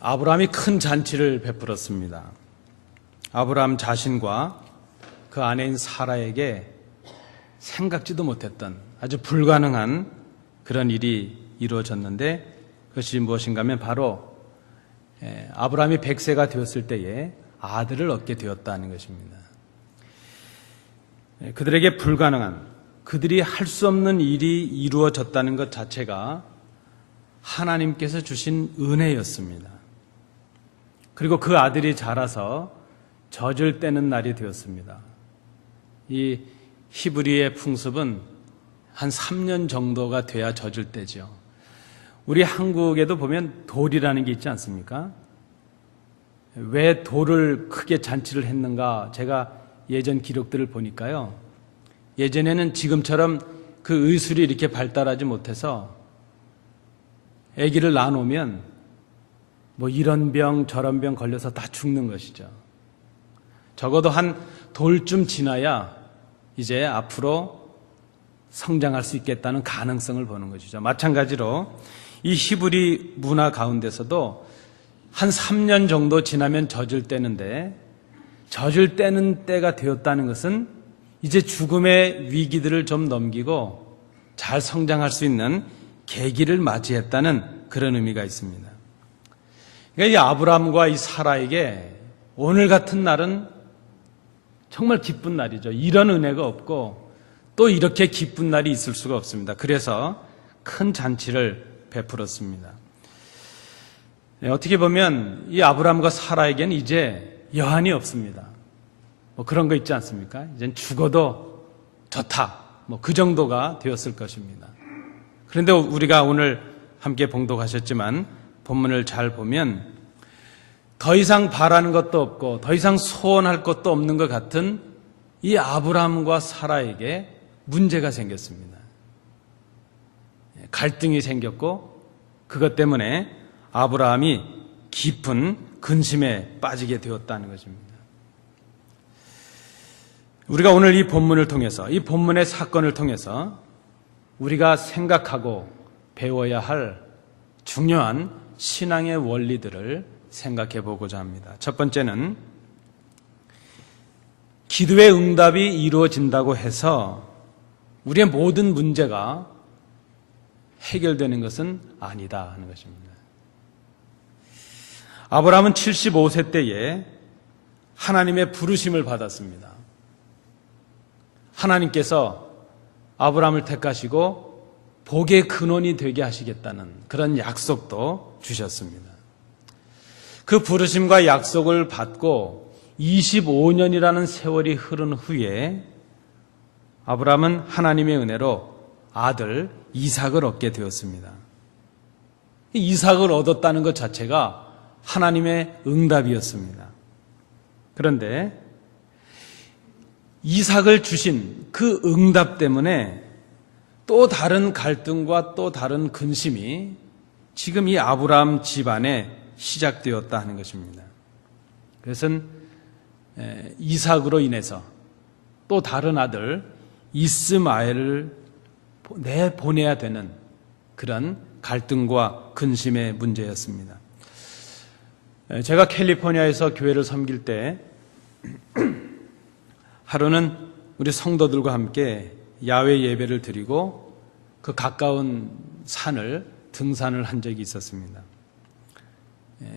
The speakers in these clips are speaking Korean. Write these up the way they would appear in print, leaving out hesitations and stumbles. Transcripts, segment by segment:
아브라함이 큰 잔치를 베풀었습니다. 아브라함 자신과 그 아내인 사라에게 생각지도 못했던 아주 불가능한 그런 일이 이루어졌는데, 그것이 무엇인가 하면 바로 아브라함이 100세가 되었을 때에 아들을 얻게 되었다는 것입니다. 그들에게 불가능한, 그들이 할 수 없는 일이 이루어졌다는 것 자체가 하나님께서 주신 은혜였습니다. 그리고 그 아들이 자라서 젖을 떼는 날이 되었습니다. 이 히브리의 풍습은 한 3년 정도가 돼야 젖을 떼죠. 우리 한국에도 보면 돌이라는 게 있지 않습니까? 왜 돌을 크게 잔치를 했는가, 제가 예전 기록들을 보니까요, 예전에는 지금처럼 그 의술이 이렇게 발달하지 못해서 아기를 낳아놓으면 뭐 이런 병 저런 병 걸려서 다 죽는 것이죠. 적어도 한 돌쯤 지나야 이제 앞으로 성장할 수 있겠다는 가능성을 보는 것이죠. 마찬가지로 이 히브리 문화 가운데서도 한 3년 정도 지나면 젖을 떼는데, 젖을 떼는 때가 되었다는 것은 이제 죽음의 위기들을 좀 넘기고 잘 성장할 수 있는 계기를 맞이했다는 그런 의미가 있습니다. 그러니까 이 아브라함과 이 사라에게 오늘 같은 날은 정말 기쁜 날이죠. 이런 은혜가 없고 또 이렇게 기쁜 날이 있을 수가 없습니다. 그래서 큰 잔치를 베풀었습니다. 어떻게 보면 이 아브라함과 사라에게는 이제 여한이 없습니다. 뭐 그런 거 있지 않습니까? 이젠 죽어도 좋다, 뭐 그 정도가 되었을 것입니다. 그런데 우리가 오늘 함께 봉독하셨지만 본문을 잘 보면 더 이상 바라는 것도 없고 더 이상 소원할 것도 없는 것 같은 이 아브라함과 사라에게 문제가 생겼습니다. 갈등이 생겼고 그것 때문에 아브라함이 깊은 근심에 빠지게 되었다는 것입니다. 우리가 오늘 이 본문을 통해서, 이 본문의 사건을 통해서 우리가 생각하고 배워야 할 중요한 신앙의 원리들을 생각해 보고자 합니다. 첫 번째는 기도의 응답이 이루어진다고 해서 우리의 모든 문제가 해결되는 것은 아니다 하는 것입니다. 아브라함은 75세 때에 하나님의 부르심을 받았습니다. 하나님께서 아브라함을 택하시고 복의 근원이 되게 하시겠다는 그런 약속도 주셨습니다. 그 부르심과 약속을 받고 25년이라는 세월이 흐른 후에 아브라함은 하나님의 은혜로 아들 이삭을 얻게 되었습니다. 이삭을 얻었다는 것 자체가 하나님의 응답이었습니다. 그런데 이삭을 주신 그 응답 때문에 또 다른 갈등과 또 다른 근심이 지금 이 아브라함 집안에 시작되었다 하는 것입니다. 그것은 이삭으로 인해서 또 다른 아들 이스마엘을 내보내야 되는 그런 갈등과 근심의 문제였습니다. 제가 캘리포니아에서 교회를 섬길 때 하루는 우리 성도들과 함께 야외 예배를 드리고 그 가까운 산을 등산을 한 적이 있었습니다.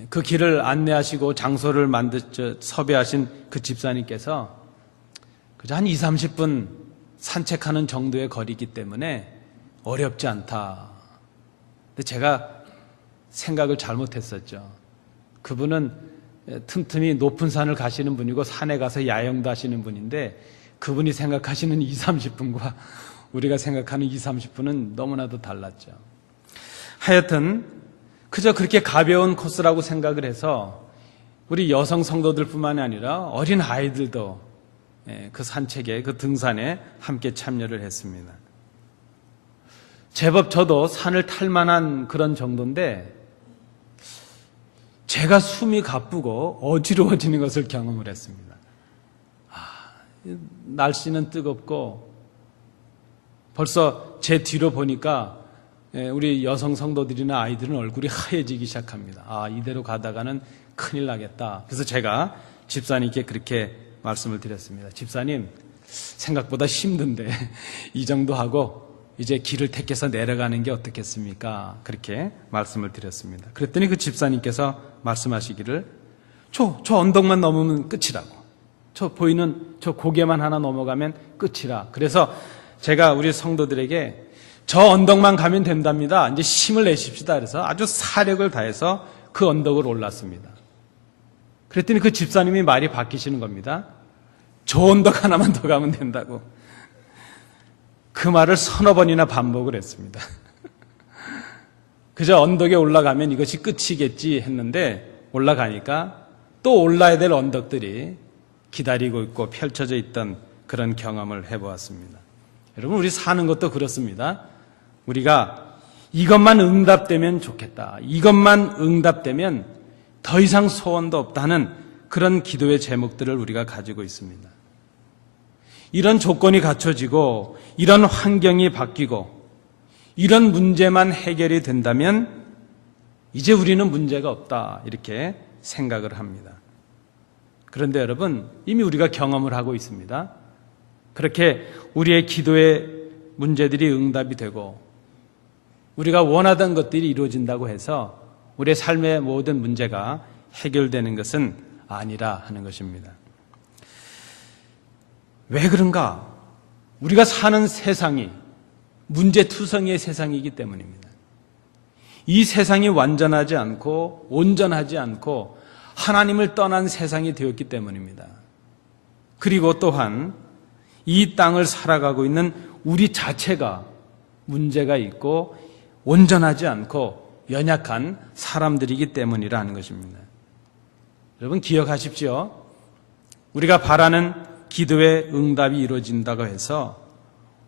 그 길을 안내하시고 장소를 섭외하신 그 집사님께서 그저 한 20-30분 산책하는 정도의 거리이기 때문에 어렵지 않다. 근데 제가 생각을 잘못했었죠. 그분은 틈틈이 높은 산을 가시는 분이고 산에 가서 야영도 하시는 분인데 그분이 생각하시는 20-30분과 우리가 생각하는 20-30분은 너무나도 달랐죠. 하여튼 그저 그렇게 가벼운 코스라고 생각을 해서 우리 여성 성도들뿐만이 아니라 어린 아이들도 그 산책에, 그 등산에 함께 참여를 했습니다. 제법 저도 산을 탈 만한 그런 정도인데 제가 숨이 가쁘고 어지러워지는 것을 경험을 했습니다. 날씨는 뜨겁고 벌써 제 뒤로 보니까 우리 여성 성도들이나 아이들은 얼굴이 하얘지기 시작합니다. 아, 이대로 가다가는 큰일 나겠다. 그래서 제가 집사님께 그렇게 말씀을 드렸습니다. 집사님, 생각보다 힘든데 이 정도 하고 이제 길을 택해서 내려가는 게 어떻겠습니까? 그렇게 말씀을 드렸습니다. 그랬더니 그 집사님께서 말씀하시기를 저 언덕만 넘으면 끝이라고. 저 보이는 저 고개만 하나 넘어가면 끝이라. 그래서 제가 우리 성도들에게 저 언덕만 가면 된답니다. 이제 힘을 내십시다. 그래서 아주 사력을 다해서 그 언덕을 올랐습니다. 그랬더니 그 집사님이 말이 바뀌시는 겁니다. 저 언덕 하나만 더 가면 된다고. 그 말을 서너 번이나 반복을 했습니다. 그저 언덕에 올라가면 이것이 끝이겠지 했는데 올라가니까 또 올라야 될 언덕들이 기다리고 있고 펼쳐져 있던 그런 경험을 해보았습니다. 여러분, 우리 사는 것도 그렇습니다. 우리가 이것만 응답되면 좋겠다. 이것만 응답되면 더 이상 소원도 없다는 그런 기도의 제목들을 우리가 가지고 있습니다. 이런 조건이 갖춰지고 이런 환경이 바뀌고 이런 문제만 해결이 된다면 이제 우리는 문제가 없다, 이렇게 생각을 합니다. 그런데 여러분, 이미 우리가 경험을 하고 있습니다. 그렇게 우리의 기도의 문제들이 응답이 되고 우리가 원하던 것들이 이루어진다고 해서 우리의 삶의 모든 문제가 해결되는 것은 아니라 하는 것입니다. 왜 그런가? 우리가 사는 세상이 문제투성이의 세상이기 때문입니다. 이 세상이 완전하지 않고 온전하지 않고 하나님을 떠난 세상이 되었기 때문입니다. 그리고 또한 이 땅을 살아가고 있는 우리 자체가 문제가 있고 온전하지 않고 연약한 사람들이기 때문이라는 것입니다. 여러분, 기억하십시오. 우리가 바라는 기도의 응답이 이루어진다고 해서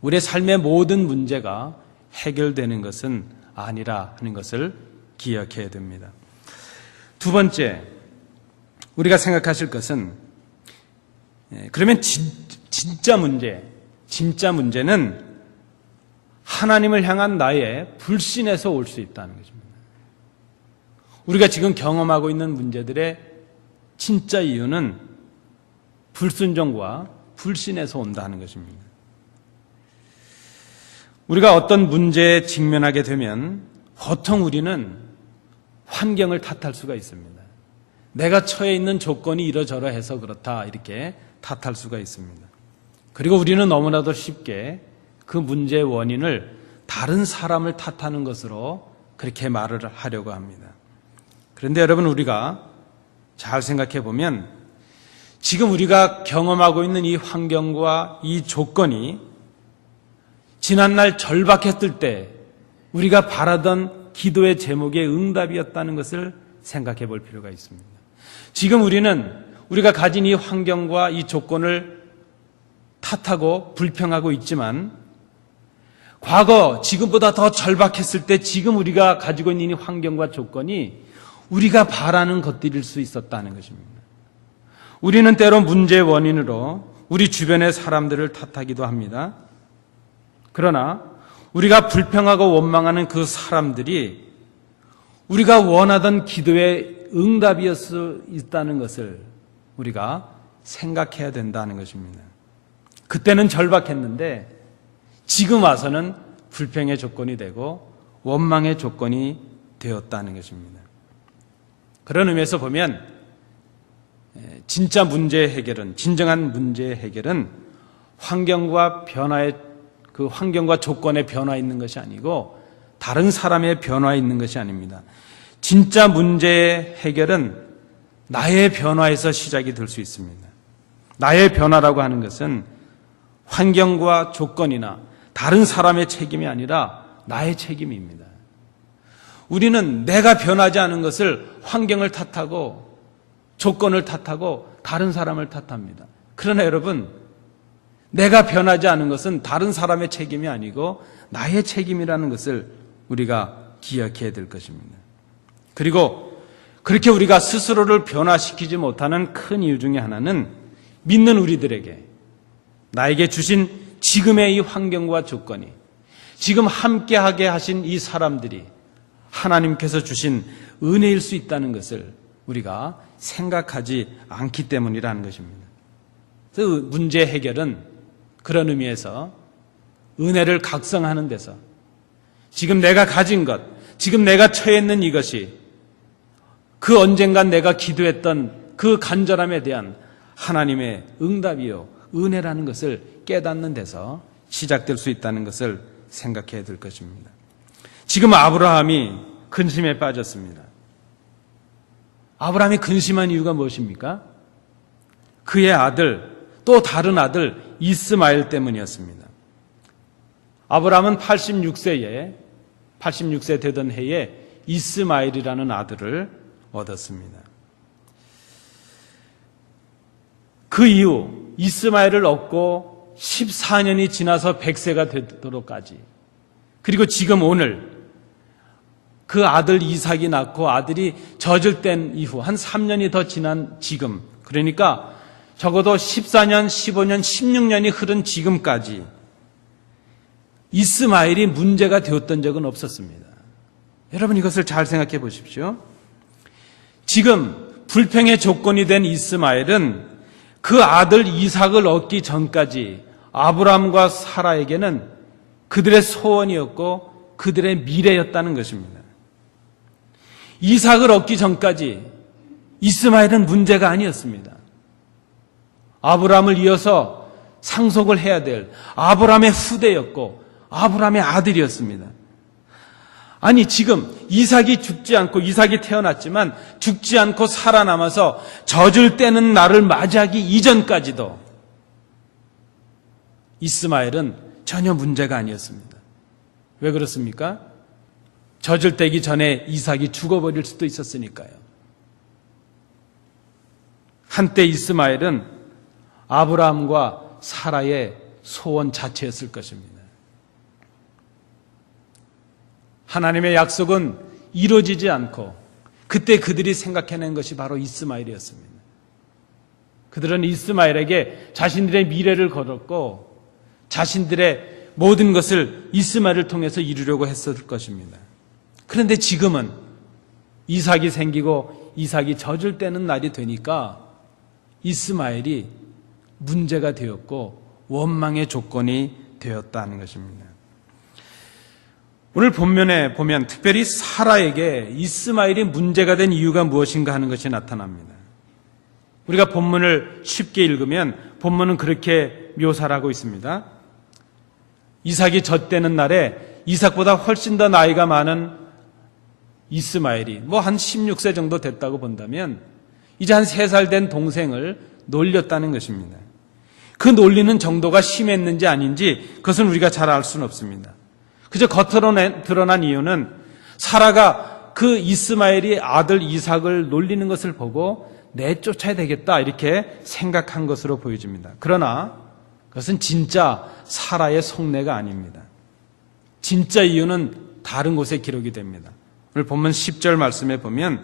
우리의 삶의 모든 문제가 해결되는 것은 아니라 하는 것을 기억해야 됩니다. 두 번째, 우리가 생각하실 것은 그러면 진짜 문제는 하나님을 향한 나의 불신에서 올 수 있다는 것입니다. 우리가 지금 경험하고 있는 문제들의 진짜 이유는 불순종과 불신에서 온다는 것입니다. 우리가 어떤 문제에 직면하게 되면 보통 우리는 환경을 탓할 수가 있습니다. 내가 처해 있는 조건이 이러저러 해서 그렇다, 이렇게 탓할 수가 있습니다. 그리고 우리는 너무나도 쉽게 그 문제의 원인을 다른 사람을 탓하는 것으로 그렇게 말을 하려고 합니다. 그런데 여러분, 우리가 잘 생각해 보면 지금 우리가 경험하고 있는 이 환경과 이 조건이 지난날 절박했을 때 우리가 바라던 기도의 제목의 응답이었다는 것을 생각해 볼 필요가 있습니다. 지금 우리가 가진 이 환경과 이 조건을 탓하고 불평하고 있지만 과거 지금보다 더 절박했을 때 지금 우리가 가지고 있는 이 환경과 조건이 우리가 바라는 것들일 수 있었다는 것입니다. 우리는 때로 문제의 원인으로 우리 주변의 사람들을 탓하기도 합니다. 그러나 우리가 불평하고 원망하는 그 사람들이 우리가 원하던 기도의 응답이었을 수 있다는 것을 우리가 생각해야 된다는 것입니다. 그때는 절박했는데 지금 와서는 불평의 조건이 되고 원망의 조건이 되었다는 것입니다. 그런 의미에서 보면 진짜 문제의 해결은, 진정한 문제의 해결은 환경과 조건의 변화에 있는 것이 아니고 다른 사람의 변화에 있는 것이 아닙니다. 진짜 문제의 해결은 나의 변화에서 시작이 될 수 있습니다. 나의 변화라고 하는 것은 환경과 조건이나 다른 사람의 책임이 아니라 나의 책임입니다. 우리는 내가 변하지 않은 것을 환경을 탓하고 조건을 탓하고 다른 사람을 탓합니다. 그러나 여러분, 내가 변하지 않은 것은 다른 사람의 책임이 아니고 나의 책임이라는 것을 우리가 기억해야 될 것입니다. 그리고 그렇게 우리가 스스로를 변화시키지 못하는 큰 이유 중에 하나는 믿는 우리들에게 나에게 주신 지금의 이 환경과 조건이 지금 함께하게 하신 이 사람들이 하나님께서 주신 은혜일 수 있다는 것을 우리가 생각하지 않기 때문이라는 것입니다. 그래서 문제 해결은 그런 의미에서 은혜를 각성하는 데서 지금 내가 가진 것, 지금 내가 처해 있는 이것이 그 언젠간 내가 기도했던 그 간절함에 대한 하나님의 응답이요, 은혜라는 것을 깨닫는 데서 시작될 수 있다는 것을 생각해야 될 것입니다. 지금 아브라함이 근심에 빠졌습니다. 아브라함이 근심한 이유가 무엇입니까? 그의 아들, 또 다른 아들 이스마엘 때문이었습니다. 아브라함은 86세 되던 해에 이스마엘이라는 아들을 얻었습니다. 그 이후 이스마엘을 얻고 14년이 지나서 100세가 되도록까지, 그리고 지금 오늘 그 아들 이삭이 낳고 아들이 젖을 이후 한 3년이 더 지난 지금, 그러니까 적어도 14년, 15년, 16년이 흐른 지금까지 이스마엘이 문제가 되었던 적은 없었습니다. 여러분 이것을 잘 생각해 보십시오. 지금 불평의 조건이 된 이스마엘은 그 아들 이삭을 얻기 전까지 아브라함과 사라에게는 그들의 소원이었고 그들의 미래였다는 것입니다. 이삭을 얻기 전까지 이스마엘은 문제가 아니었습니다. 아브라함을 이어서 상속을 해야 될 아브라함의 후대였고 아브라함의 아들이었습니다. 아니 지금 이삭이 죽지 않고, 이삭이 태어났지만 죽지 않고 살아남아서 젖을 떼는 날을 맞이하기 이전까지도 이스마엘은 전혀 문제가 아니었습니다. 왜 그렇습니까? 젖을 떼기 전에 이삭이 죽어버릴 수도 있었으니까요. 한때 이스마엘은 아브라함과 사라의 소원 자체였을 것입니다. 하나님의 약속은 이루어지지 않고 그때 그들이 생각해낸 것이 바로 이스마엘이었습니다. 그들은 이스마엘에게 자신들의 미래를 걸었고 자신들의 모든 것을 이스마엘을 통해서 이루려고 했을 것입니다. 그런데 지금은 이삭이 생기고 이삭이 젖을 떼는 날이 되니까 이스마엘이 문제가 되었고 원망의 조건이 되었다는 것입니다. 오늘 본문에 보면 특별히 사라에게 이스마엘이 문제가 된 이유가 무엇인가 하는 것이 나타납니다. 우리가 본문을 쉽게 읽으면 본문은 그렇게 묘사를 하고 있습니다. 이삭이 젖대는 날에 이삭보다 훨씬 더 나이가 많은 이스마엘이 한 16세 정도 됐다고 본다면 이제 한 3살 된 동생을 놀렸다는 것입니다. 그 놀리는 정도가 심했는지 아닌지 그것은 우리가 잘 알 수는 없습니다. 그저 겉으로 드러난 이유는 사라가 그 이스마엘이 아들 이삭을 놀리는 것을 보고 내쫓아야 되겠다 이렇게 생각한 것으로 보여집니다. 그러나 그것은 진짜 사라의 속내가 아닙니다. 진짜 이유는 다른 곳에 기록이 됩니다. 오늘 본문 10절 말씀에 보면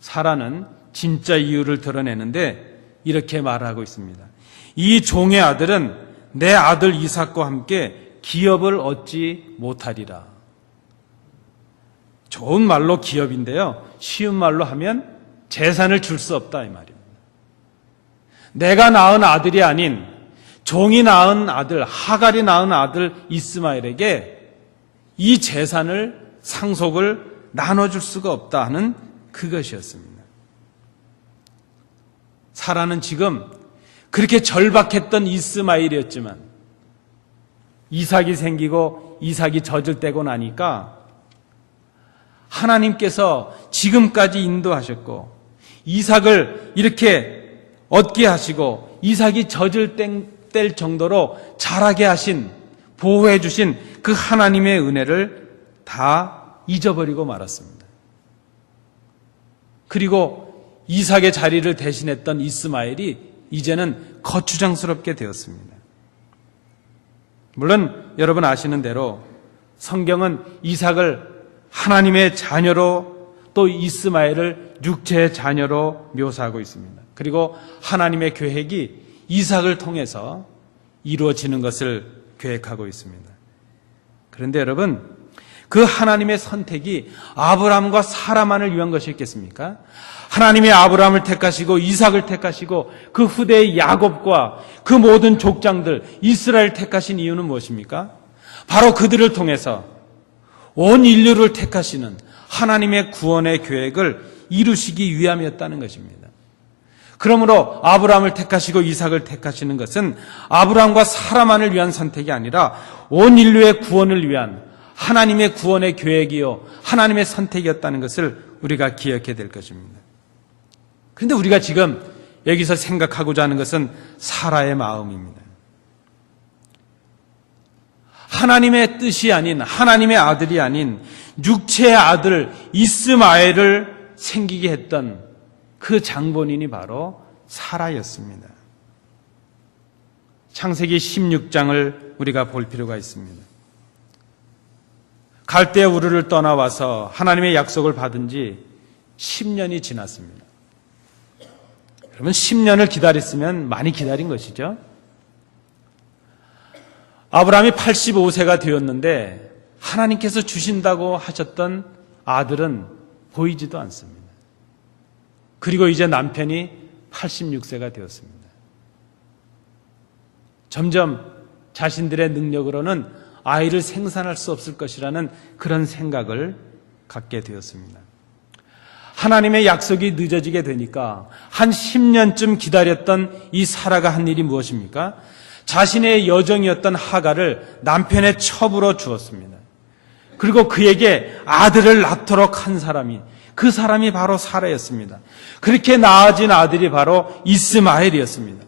사라는 진짜 이유를 드러내는데 이렇게 말하고 있습니다. 이 종의 아들은 내 아들 이삭과 함께 기업을 얻지 못하리라. 좋은 말로 기업인데요, 쉬운 말로 하면 재산을 줄 수 없다 이 말입니다. 내가 낳은 아들이 아닌 종이 낳은 아들, 하갈이 낳은 아들 이스마엘에게 이 재산을, 상속을 나눠줄 수가 없다 하는 그것이었습니다. 사라는 지금 그렇게 절박했던 이스마엘이었지만 이삭이 생기고 이삭이 젖을 떼고 나니까 하나님께서 지금까지 인도하셨고 이삭을 이렇게 얻게 하시고 이삭이 젖을 뗄 정도로 자라게 하신, 보호해 주신 그 하나님의 은혜를 다 잊어버리고 말았습니다. 그리고 이삭의 자리를 대신했던 이스마엘이 이제는 거추장스럽게 되었습니다. 물론 여러분 아시는 대로 성경은 이삭을 하나님의 자녀로, 또 이스마엘을 육체의 자녀로 묘사하고 있습니다. 그리고 하나님의 계획이 이삭을 통해서 이루어지는 것을 계획하고 있습니다. 그런데 여러분, 그 하나님의 선택이 아브라함과 사라만을 위한 것이었겠습니까? 하나님의 아브라함을 택하시고 이삭을 택하시고 그 후대의 야곱과 그 모든 족장들 이스라엘 택하신 이유는 무엇입니까? 바로 그들을 통해서 온 인류를 택하시는 하나님의 구원의 계획을 이루시기 위함이었다는 것입니다. 그러므로 아브라함을 택하시고 이삭을 택하시는 것은 아브라함과 사라만을 위한 선택이 아니라 온 인류의 구원을 위한 하나님의 구원의 계획이요 하나님의 선택이었다는 것을 우리가 기억해야 될 것입니다. 그런데 우리가 지금 여기서 생각하고자 하는 것은 사라의 마음입니다. 하나님의 뜻이 아닌, 하나님의 아들이 아닌 육체의 아들 이스마엘을 생기게 했던 그 장본인이 바로 사라였습니다. 창세기 16장을 우리가 볼 필요가 있습니다. 갈대 우르를 떠나와서 하나님의 약속을 받은 지 10년이 지났습니다. 그러면 10년을 기다렸으면 많이 기다린 것이죠. 아브라함이 85세가 되었는데 하나님께서 주신다고 하셨던 아들은 보이지도 않습니다. 그리고 이제 남편이 86세가 되었습니다. 점점 자신들의 능력으로는 아이를 생산할 수 없을 것이라는 그런 생각을 갖게 되었습니다. 하나님의 약속이 늦어지게 되니까 한 10년쯤 기다렸던 이 사라가 한 일이 무엇입니까? 자신의 여종이었던 하갈을 남편의 첩으로 주었습니다. 그리고 그에게 아들을 낳도록 한 사람이, 그 사람이 바로 사라였습니다. 그렇게 낳아진 아들이 바로 이스마엘이었습니다.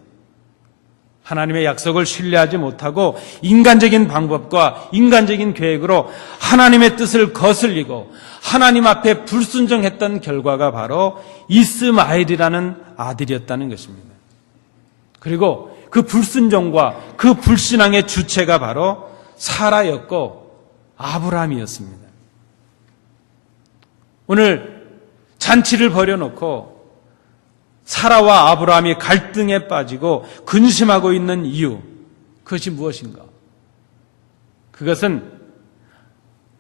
하나님의 약속을 신뢰하지 못하고 인간적인 방법과 인간적인 계획으로 하나님의 뜻을 거슬리고 하나님 앞에 불순종했던 결과가 바로 이스마엘이라는 아들이었다는 것입니다. 그리고 그 불순종과 그 불신앙의 주체가 바로 사라였고 아브라함이었습니다. 오늘 잔치를 벌여놓고 사라와 아브라함이 갈등에 빠지고 근심하고 있는 이유, 그것이 무엇인가? 그것은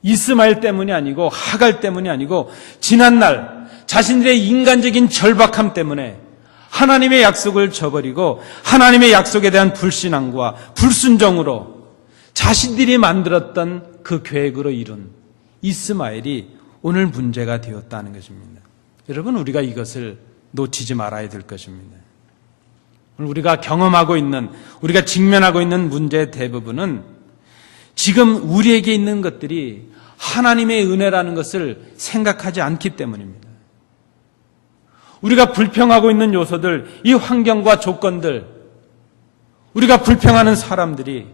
이스마엘 때문이 아니고 하갈 때문이 아니고 지난날 자신들의 인간적인 절박함 때문에 하나님의 약속을 저버리고 하나님의 약속에 대한 불신앙과 불순종으로 자신들이 만들었던 그 계획으로 이룬 이스마엘이 오늘 문제가 되었다는 것입니다. 여러분, 우리가 이것을 놓치지 말아야 될 것입니다. 우리가 경험하고 있는, 우리가 직면하고 있는 문제의 대부분은 지금 우리에게 있는 것들이 하나님의 은혜라는 것을 생각하지 않기 때문입니다. 우리가 불평하고 있는 요소들, 이 환경과 조건들, 우리가 불평하는 사람들이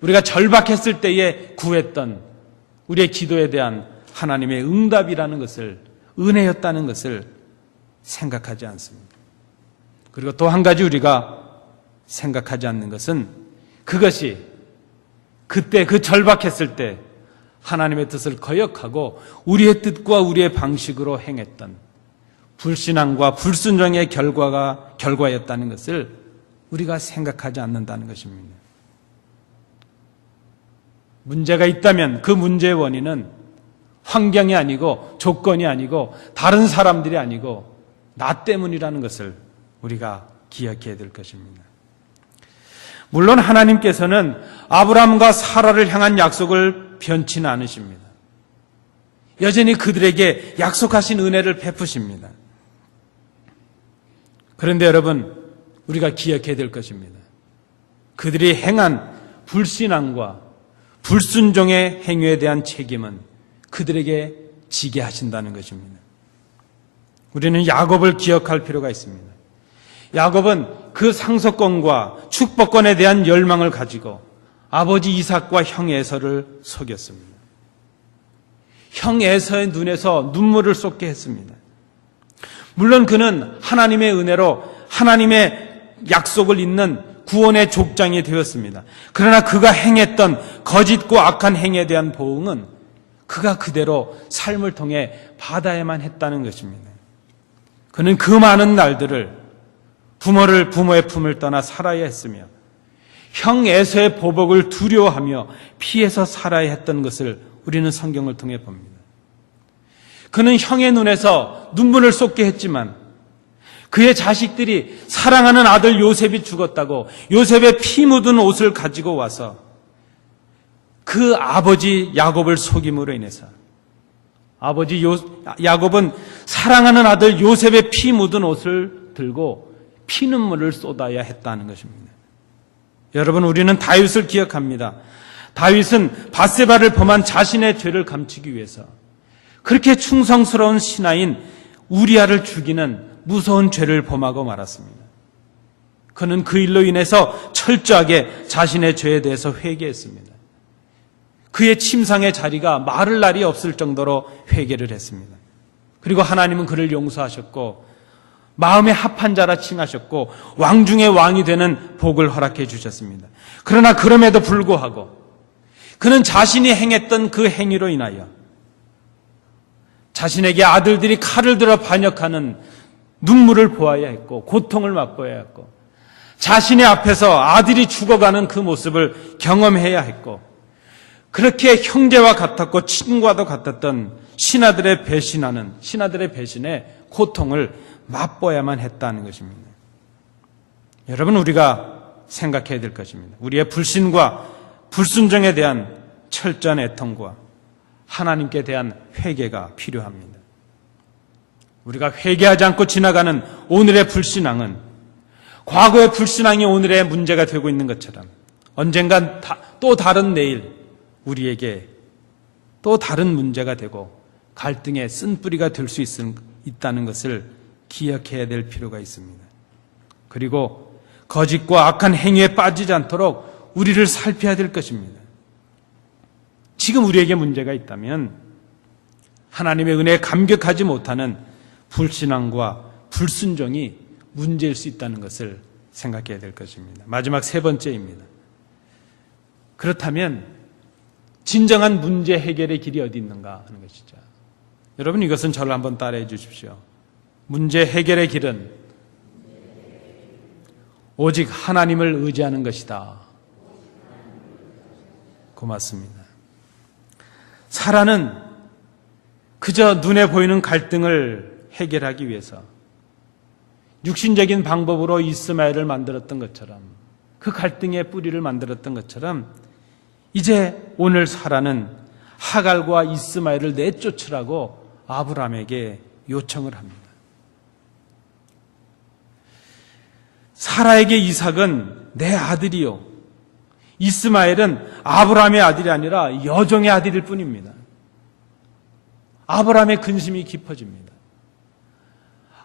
우리가 절박했을 때에 구했던 우리의 기도에 대한 하나님의 응답이라는 것을, 은혜였다는 것을 생각하지 않습니다. 그리고 또 한 가지 우리가 생각하지 않는 것은 그것이 그때 그 절박했을 때 하나님의 뜻을 거역하고 우리의 뜻과 우리의 방식으로 행했던 불신앙과 불순종의 결과였다는 것을 우리가 생각하지 않는다는 것입니다. 문제가 있다면 그 문제의 원인은 환경이 아니고 조건이 아니고 다른 사람들이 아니고 나 때문이라는 것을 우리가 기억해야 될 것입니다. 물론 하나님께서는 아브라함과 사라를 향한 약속을 변치는 않으십니다. 여전히 그들에게 약속하신 은혜를 베푸십니다. 그런데 여러분, 우리가 기억해야 될 것입니다. 그들이 행한 불신앙과 불순종의 행위에 대한 책임은 그들에게 지게 하신다는 것입니다. 우리는 야곱을 기억할 필요가 있습니다. 야곱은 그 상속권과 축복권에 대한 열망을 가지고 아버지 이삭과 형 에서를 속였습니다. 형 에서의 눈에서 눈물을 쏟게 했습니다. 물론 그는 하나님의 은혜로 하나님의 약속을 잇는 구원의 족장이 되었습니다. 그러나 그가 행했던 거짓고 악한 행위에 대한 보응은 그가 그대로 삶을 통해 받아야만 했다는 것입니다. 그는 그 많은 날들을 부모의 품을 떠나 살아야 했으며 형 에서의 보복을 두려워하며 피해서 살아야 했던 것을 우리는 성경을 통해 봅니다. 그는 형의 눈에서 눈물을 쏟게 했지만 그의 자식들이 사랑하는 아들 요셉이 죽었다고 요셉의 피 묻은 옷을 가지고 와서 그 아버지 야곱을 속임으로 인해서 아버지 야곱은 사랑하는 아들 요셉의 피 묻은 옷을 들고 피눈물을 쏟아야 했다는 것입니다. 여러분, 우리는 다윗을 기억합니다. 다윗은 밧세바를 범한 자신의 죄를 감추기 위해서 그렇게 충성스러운 신하인 우리아를 죽이는 무서운 죄를 범하고 말았습니다. 그는 그 일로 인해서 철저하게 자신의 죄에 대해서 회개했습니다. 그의 침상의 자리가 마를 날이 없을 정도로 회개를 했습니다. 그리고 하나님은 그를 용서하셨고 마음에 합한 자라 칭하셨고 왕 중의 왕이 되는 복을 허락해 주셨습니다. 그러나 그럼에도 불구하고 그는 자신이 행했던 그 행위로 인하여 자신에게 아들들이 칼을 들어 반역하는 눈물을 보아야 했고 고통을 맛보아야 했고 자신의 앞에서 아들이 죽어가는 그 모습을 경험해야 했고 그렇게 형제와 같았고 친구와도 같았던 신하들의 배신의 고통을 맛보아야만 했다는 것입니다. 여러분, 우리가 생각해야 될 것입니다. 우리의 불신과 불순종에 대한 철저한 애통과 하나님께 대한 회개가 필요합니다. 우리가 회개하지 않고 지나가는 오늘의 불신앙은 과거의 불신앙이 오늘의 문제가 되고 있는 것처럼 언젠간 또 다른 내일 우리에게 또 다른 문제가 되고 갈등의 쓴뿌리가 될 수 있다는 것을 기억해야 될 필요가 있습니다. 그리고 거짓과 악한 행위에 빠지지 않도록 우리를 살펴야 될 것입니다. 지금 우리에게 문제가 있다면 하나님의 은혜에 감격하지 못하는 불신앙과 불순종이 문제일 수 있다는 것을 생각해야 될 것입니다. 마지막 세 번째입니다. 그렇다면 진정한 문제 해결의 길이 어디 있는가 하는 것이죠. 여러분, 이것은 저를 한번 따라해 주십시오. 문제 해결의 길은 오직 하나님을 의지하는 것이다. 고맙습니다. 사라는 그저 눈에 보이는 갈등을 해결하기 위해서 육신적인 방법으로 이스마엘을 만들었던 것처럼 그 갈등의 뿌리를 만들었던 것처럼 이제 오늘 사라는 하갈과 이스마엘을 내쫓으라고 아브라함에게 요청을 합니다. 사라에게 이삭은 내 아들이요, 이스마엘은 아브라함의 아들이 아니라 여종의 아들일 뿐입니다. 아브라함의 근심이 깊어집니다.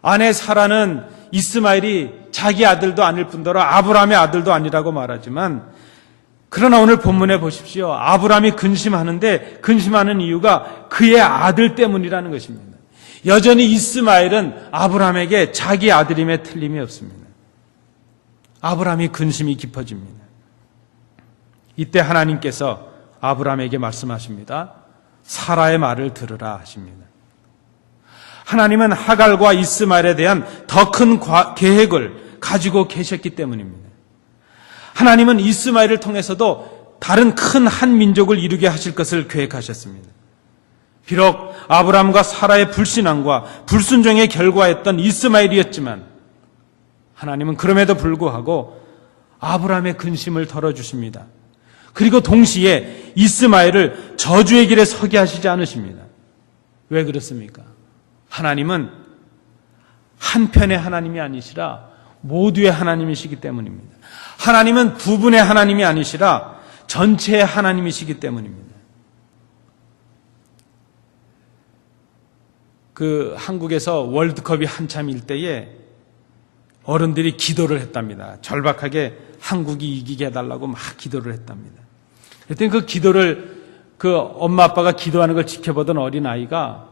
아내 사라는 이스마엘이 자기 아들도 아닐 뿐더러 아브라함의 아들도 아니라고 말하지만 그러나 오늘 본문에 보십시오. 아브라함이 근심하는데 근심하는 이유가 그의 아들 때문이라는 것입니다. 여전히 이스마엘은 아브라함에게 자기 아들임에 틀림이 없습니다. 아브라함이 근심이 깊어집니다. 이때 하나님께서 아브라함에게 말씀하십니다. 사라의 말을 들으라 하십니다. 하나님은 하갈과 이스마엘에 대한 더 큰 계획을 가지고 계셨기 때문입니다. 하나님은 이스마엘을 통해서도 다른 큰 한 민족을 이루게 하실 것을 계획하셨습니다. 비록 아브라함과 사라의 불신앙과 불순종의 결과였던 이스마엘이었지만 하나님은 그럼에도 불구하고 아브라함의 근심을 덜어주십니다. 그리고 동시에 이스마엘을 저주의 길에 서게 하시지 않으십니다. 왜 그렇습니까? 하나님은 한편의 하나님이 아니시라 모두의 하나님이시기 때문입니다. 하나님은 부분의 하나님이 아니시라 전체의 하나님이시기 때문입니다. 그 한국에서 월드컵이 한참일 때에 어른들이 기도를 했답니다. 절박하게 한국이 이기게 해달라고 막 기도를 했답니다. 그랬더니 그 기도를 그 엄마 아빠가 기도하는 걸 지켜보던 어린아이가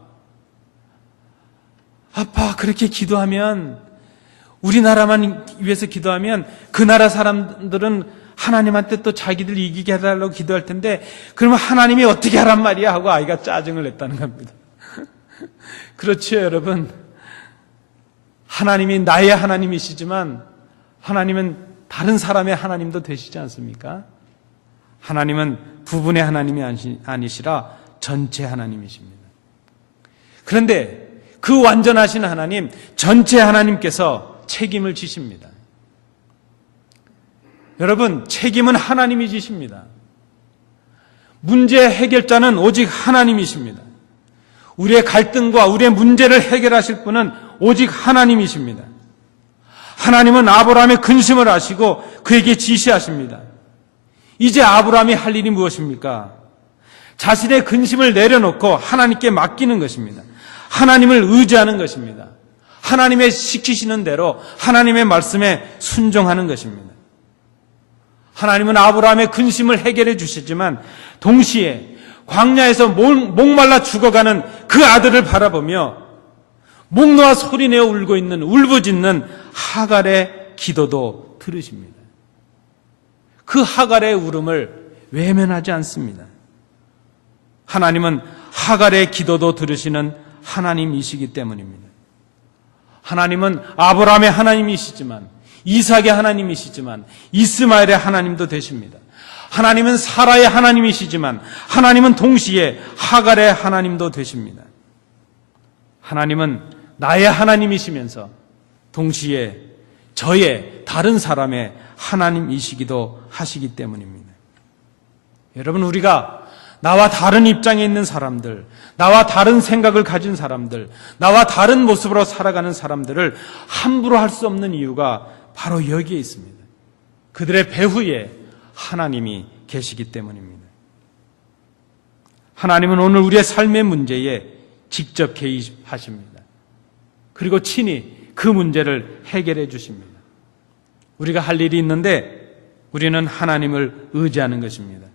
아빠 그렇게 기도하면 우리나라만 위해서 기도하면 그 나라 사람들은 하나님한테 또 자기들 이기게 해달라고 기도할 텐데 그러면 하나님이 어떻게 하란 말이야 하고 아이가 짜증을 냈다는 겁니다. 그렇죠 여러분. 하나님이 나의 하나님이시지만 하나님은 다른 사람의 하나님도 되시지 않습니까? 하나님은 부분의 하나님이 아니시라 전체 하나님이십니다. 그런데 그 완전하신 하나님, 전체 하나님께서 책임을 지십니다. 여러분, 책임은 하나님이 지십니다. 문제 해결자는 오직 하나님이십니다. 우리의 갈등과 우리의 문제를 해결하실 분은 오직 하나님이십니다. 하나님은 아브라함의 근심을 아시고 그에게 지시하십니다. 이제 아브라함이 할 일이 무엇입니까? 자신의 근심을 내려놓고 하나님께 맡기는 것입니다. 하나님을 의지하는 것입니다. 하나님의 시키시는 대로 하나님의 말씀에 순종하는 것입니다. 하나님은 아브라함의 근심을 해결해 주시지만 동시에 광야에서 목말라 죽어가는 그 아들을 바라보며 목 놓아 소리내어 울고 있는 울부짖는 하갈의 기도도 들으십니다. 그 하갈의 울음을 외면하지 않습니다. 하나님은 하갈의 기도도 들으시는 하나님이시기 때문입니다. 하나님은 아브라함의 하나님이시지만 이삭의 하나님이시지만 이스마엘의 하나님도 되십니다. 하나님은 사라의 하나님이시지만 하나님은 동시에 하갈의 하나님도 되십니다. 하나님은 나의 하나님이시면서 동시에 저의 다른 사람의 하나님이시기도 하시기 때문입니다. 여러분, 우리가 나와 다른 입장에 있는 사람들, 나와 다른 생각을 가진 사람들, 나와 다른 모습으로 살아가는 사람들을 함부로 할 수 없는 이유가 바로 여기에 있습니다. 그들의 배후에 하나님이 계시기 때문입니다. 하나님은 오늘 우리의 삶의 문제에 직접 개입하십니다. 그리고 친히 그 문제를 해결해 주십니다. 우리가 할 일이 있는데 우리는 하나님을 의지하는 것입니다.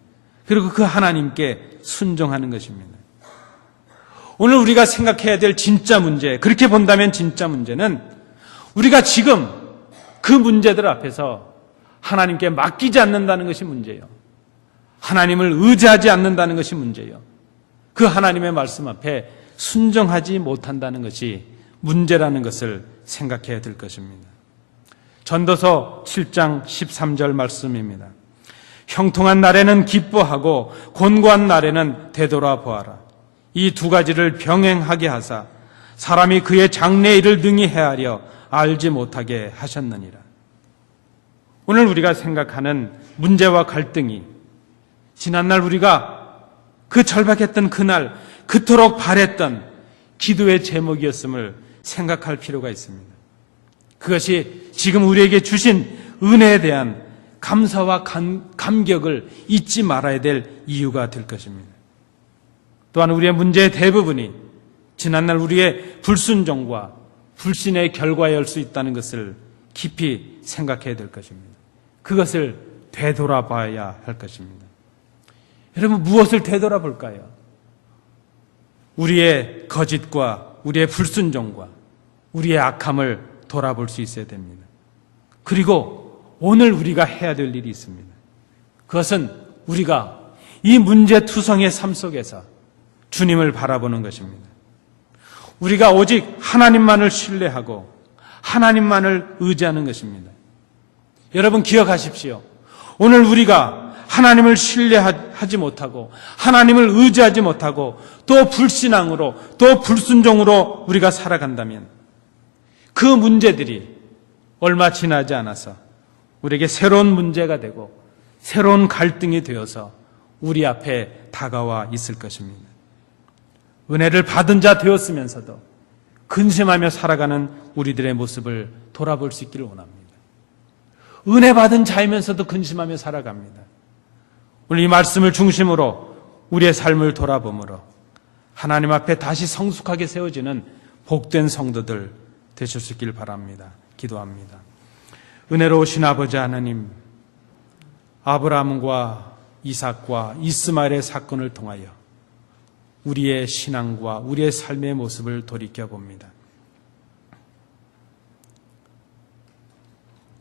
그리고 그 하나님께 순종하는 것입니다. 오늘 우리가 생각해야 될 진짜 문제, 그렇게 본다면 진짜 문제는 우리가 지금 그 문제들 앞에서 하나님께 맡기지 않는다는 것이 문제예요. 하나님을 의지하지 않는다는 것이 문제예요. 그 하나님의 말씀 앞에 순종하지 못한다는 것이 문제라는 것을 생각해야 될 것입니다. 전도서 7장 13절 말씀입니다. 형통한 날에는 기뻐하고 곤고한 날에는 되돌아보아라. 이 두 가지를 병행하게 하사 사람이 그의 장래 일을 능히 헤아려 알지 못하게 하셨느니라. 오늘 우리가 생각하는 문제와 갈등이 지난날 우리가 그 절박했던 그날 그토록 바랬던 기도의 제목이었음을 생각할 필요가 있습니다. 그것이 지금 우리에게 주신 은혜에 대한 감사와 감격을 잊지 말아야 될 이유가 될 것입니다. 또한 우리의 문제의 대부분이 지난날 우리의 불순종과 불신의 결과일 수 있다는 것을 깊이 생각해야 될 것입니다. 그것을 되돌아봐야 할 것입니다. 여러분, 무엇을 되돌아볼까요? 우리의 거짓과 우리의 불순종과 우리의 악함을 돌아볼 수 있어야 됩니다. 그리고 오늘 우리가 해야 될 일이 있습니다. 그것은 우리가 이 문제투성의 삶 속에서 주님을 바라보는 것입니다. 우리가 오직 하나님만을 신뢰하고 하나님만을 의지하는 것입니다. 여러분, 기억하십시오. 오늘 우리가 하나님을 신뢰하지 못하고 하나님을 의지하지 못하고 또 불신앙으로 또 불순종으로 우리가 살아간다면 그 문제들이 얼마 지나지 않아서 우리에게 새로운 문제가 되고 새로운 갈등이 되어서 우리 앞에 다가와 있을 것입니다. 은혜를 받은 자 되었으면서도 근심하며 살아가는 우리들의 모습을 돌아볼 수 있기를 원합니다. 은혜 받은 자이면서도 근심하며 살아갑니다. 오늘 이 말씀을 중심으로 우리의 삶을 돌아보므로 하나님 앞에 다시 성숙하게 세워지는 복된 성도들 되실 수 있길 바랍니다. 기도합니다. 은혜로우신 아버지 하나님, 아브라함과 이삭과 이스마엘의 사건을 통하여 우리의 신앙과 우리의 삶의 모습을 돌이켜봅니다.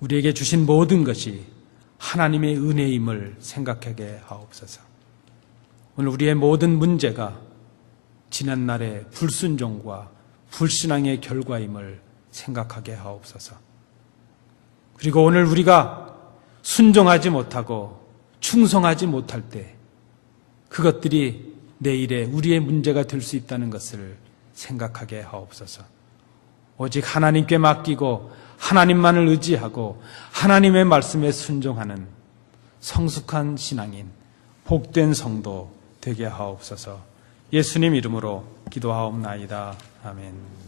우리에게 주신 모든 것이 하나님의 은혜임을 생각하게 하옵소서. 오늘 우리의 모든 문제가 지난날의 불순종과 불신앙의 결과임을 생각하게 하옵소서. 그리고 오늘 우리가 순종하지 못하고 충성하지 못할 때 그것들이 내일의 우리의 문제가 될 수 있다는 것을 생각하게 하옵소서. 오직 하나님께 맡기고 하나님만을 의지하고 하나님의 말씀에 순종하는 성숙한 신앙인 복된 성도 되게 하옵소서. 예수님 이름으로 기도하옵나이다. 아멘.